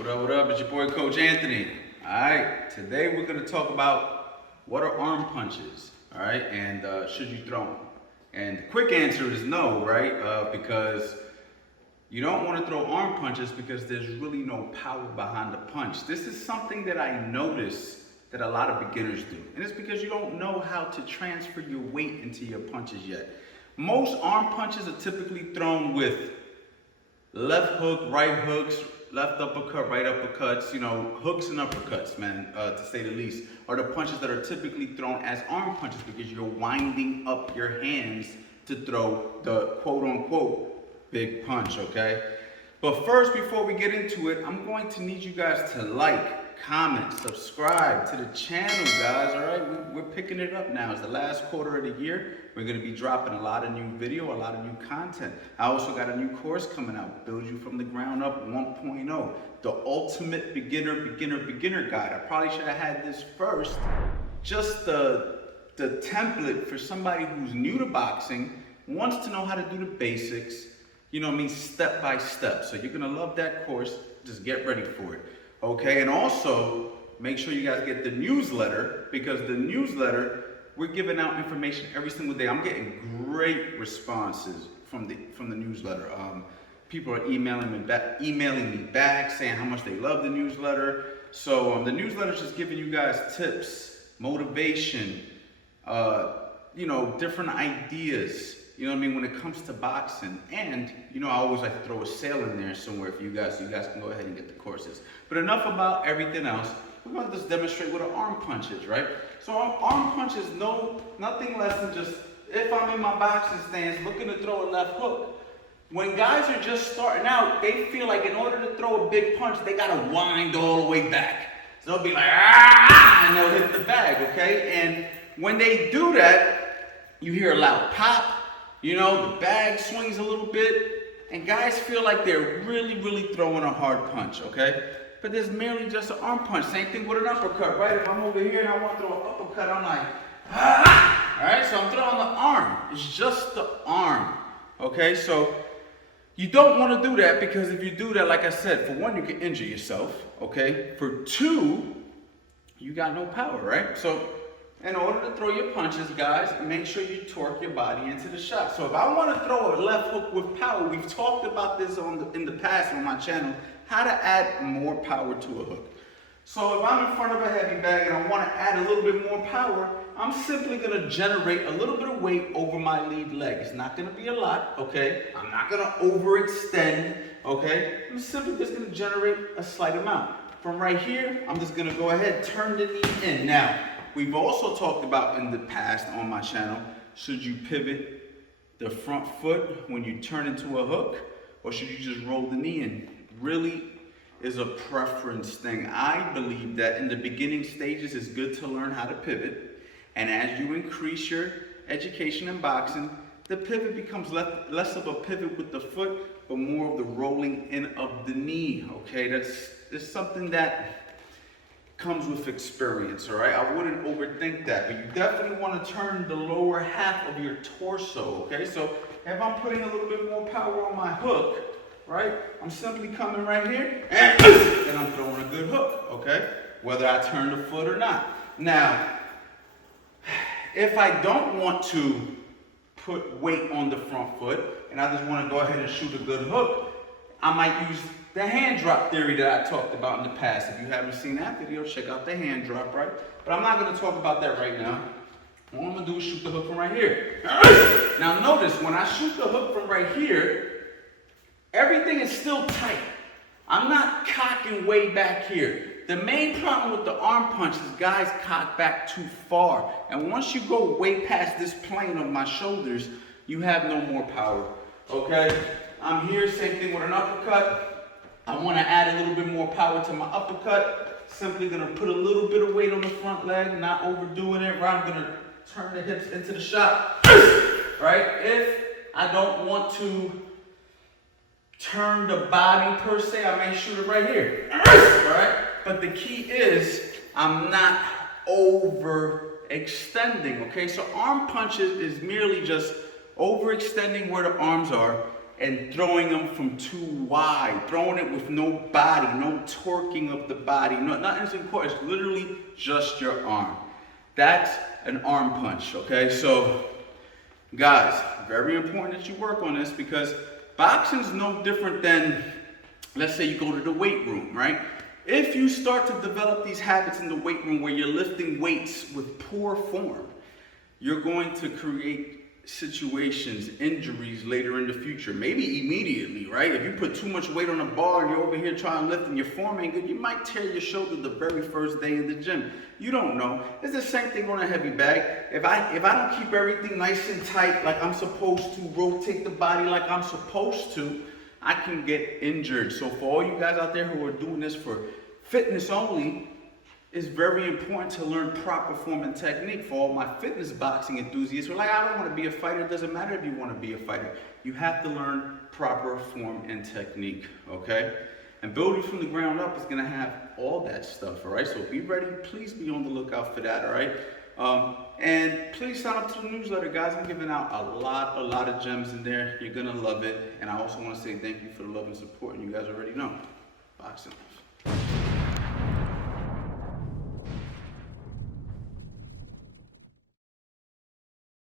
What up? It's your boy, Coach Anthony. Alright, today we're going to talk about what are arm punches, alright, and should you throw them? And the quick answer is no, right? Because you don't want to throw arm punches because there's really no power behind the punch. This is something that I notice that a lot of beginners do. And it's because you don't know how to transfer your weight into your punches yet. Most arm punches are typically thrown with left hook, right hooks, left uppercut, right uppercuts, hooks and uppercuts, man, to say the least, are the punches that are typically thrown as arm punches because you're winding up your hands to throw the quote-unquote big punch, okay? But first, before we get into it, I'm going to need you guys to like, comment, subscribe to the channel, guys, all right? We're picking it up now. It's the last quarter of the year. We're going to be dropping a lot of new video, a lot of new content. I also got a new course coming out, Build You From the Ground Up 1.0, the ultimate beginner guide. I probably should have had this first, just the template for somebody who's new to boxing, wants to know how to do the basics, step by step. So you're going to love that course. Just get ready for it. Okay, and also make sure you guys get the newsletter, because the newsletter, we're giving out information every single day. I'm getting great responses from the newsletter. People are emailing me back saying how much they love the newsletter. So the newsletter is just giving you guys tips, motivation, different ideas. When it comes to boxing. And, I always like to throw a sale in there somewhere for you guys, so you guys can go ahead and get the courses. But enough about everything else. We're going to just demonstrate what an arm punch is, right? So arm punch is nothing less than just, if I'm in my boxing stance looking to throw a left hook. When guys are just starting out, they feel like in order to throw a big punch, they got to wind all the way back. So they'll be like, ah, and they'll hit the bag, okay? And when they do that, you hear a loud pop. The bag swings a little bit, and guys feel like they're really throwing a hard punch, okay? But there's merely just an arm punch. Same thing with an uppercut, right? If I'm over here and I want to throw an uppercut, I'm like, ah! All right, so I'm throwing the arm. It's just the arm, okay? So you don't want to do that, because if you do that, like I said, for one, you can injure yourself, okay? For two, you got no power, right? So in order to throw your punches, guys, make sure you torque your body into the shot. So if I want to throw a left hook with power, we've talked about this in the past on my channel, how to add more power to a hook. So if I'm in front of a heavy bag and I want to add a little bit more power, I'm simply going to generate a little bit of weight over my lead leg. It's not going to be a lot, okay? I'm not going to overextend, okay? I'm simply just going to generate a slight amount. From right here, I'm just going to go ahead, turn the knee in. Now, we've also talked about in the past on my channel, should you pivot the front foot when you turn into a hook, or should you just roll the knee in? Really is a preference thing. I believe that in the beginning stages, it's good to learn how to pivot. And as you increase your education in boxing, the pivot becomes less of a pivot with the foot, but more of the rolling in of the knee, okay? That's something that comes with experience, all right? I wouldn't overthink that, but you definitely want to turn the lower half of your torso, okay? So if I'm putting a little bit more power on my hook, right, I'm simply coming right here, and I'm throwing a good hook, okay? Whether I turn the foot or not. Now, if I don't want to put weight on the front foot, and I just want to go ahead and shoot a good hook, I might use the hand drop theory that I talked about in the past. If you haven't seen that video, check out the hand drop, right? But I'm not going to talk about that right now. All I'm going to do is shoot the hook from right here. Now notice, when I shoot the hook from right here, everything is still tight. I'm not cocking way back here. The main problem with the arm punch is guys cock back too far. And once you go way past this plane of my shoulders, you have no more power, okay? I'm here, same thing with an uppercut. I want to add a little bit more power to my uppercut. Simply going to put a little bit of weight on the front leg, not overdoing it, right? I'm going to turn the hips into the shot, right? If I don't want to turn the body per se, I may shoot it right here, right? But the key is I'm not overextending, okay? So arm punches is merely just overextending where the arms are and throwing them from too wide, throwing it with no body, no torquing of the body, nothing's important. It's literally just your arm. That's an arm punch, okay? So, guys, very important that you work on this because boxing's no different than, let's say you go to the weight room, right? If you start to develop these habits in the weight room where you're lifting weights with poor form, you're going to create situations, injuries later in the future, maybe immediately, right? If you put too much weight on a bar and you're over here trying to lift and your form ain't good, you might tear your shoulder the very first day in the gym. You don't know. It's the same thing on a heavy bag. If I don't keep everything nice and tight like I'm supposed to, rotate the body like I'm supposed to, I can get injured. So for all you guys out there who are doing this for fitness only, it's very important to learn proper form and technique. For all my fitness boxing enthusiasts who are like, I don't want to be a fighter. It doesn't matter if you want to be a fighter. You have to learn proper form and technique, okay? And building from the ground up is going to have all that stuff, all right? So be ready. Please be on the lookout for that, all right? And please sign up to the newsletter, guys. I'm giving out a lot of gems in there. You're going to love it. And I also want to say thank you for the love and support. And you guys already know. Boxing.